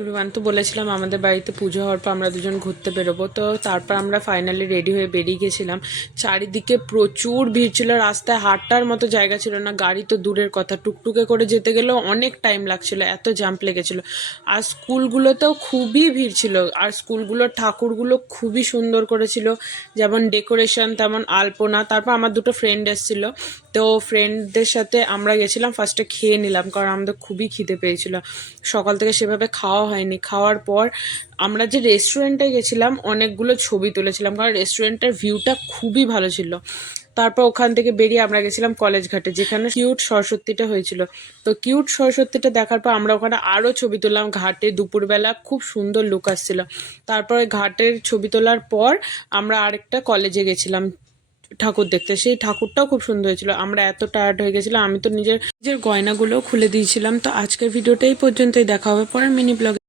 Everyone, তো বলেছিলাম আমাদের বাড়িতে পুজো হওয়ার পর আমরা দুজন ঘুরতে বেরোবো। তো তারপর আমরা ফাইনালি রেডি হয়ে বেরিয়ে গেছিলাম। চারিদিকে প্রচুর ভিড় ছিল, রাস্তায় হাঁটার মতো জায়গা ছিল না, গাড়ি তো দূরের কথা, টুকটুকে করে যেতে গেলেও অনেক টাইম লাগছিল, এত জাম্প লেগেছিল। আর স্কুলগুলোতেও খুবই ভিড় ছিল, আর স্কুলগুলোর ঠাকুরগুলো খুবই সুন্দর করেছিল, যেমন ডেকোরেশন তেমন আলপনা। তারপর আমার দুটো ফ্রেন্ড এসেছিলো, তো ফ্রেন্ডদের সাথে আমরা গেছিলাম। ফার্স্টে খেয়ে নিলাম কারণ আমাদের খুবই খিদে পেয়েছিল, সকাল থেকে সেভাবে খাওয়া হয়নি। খাওয়ার পর আমরা যে রেস্টুরেন্টে গেছিলাম অনেকগুলো ছবি তুলেছিলাম, কারণ রেস্টুরেন্টের ভিউটা খুবই ভালো ছিল। তারপর ওখান থেকে বেরিয়ে আমরা গেছিলাম কলেজ ঘাটে, যেখানে কিউট সরস্বতীটা হয়েছিল। তো কিউট সরস্বতীটা দেখার পর আমরা ওখানে আরও ছবি তুললাম ঘাটে, দুপুরবেলা খুব সুন্দর লুক আসছিল। তারপরে ঘাটের ছবি তোলার পর আমরা আরেকটা কলেজে গেছিলাম ঠাকুর দেখতে, সেই ঠাকুরটাও খুব সুন্দর হয়েছিল। আমরা এত টায়ার্ড হয়ে গেছিলাম, আমি তো নিজের গয়নাগুলোও খুলে দিয়েছিলাম। তো আজকের ভিডিওটা এই পর্যন্তই, দেখা হবে পরে মিনি ব্লগে।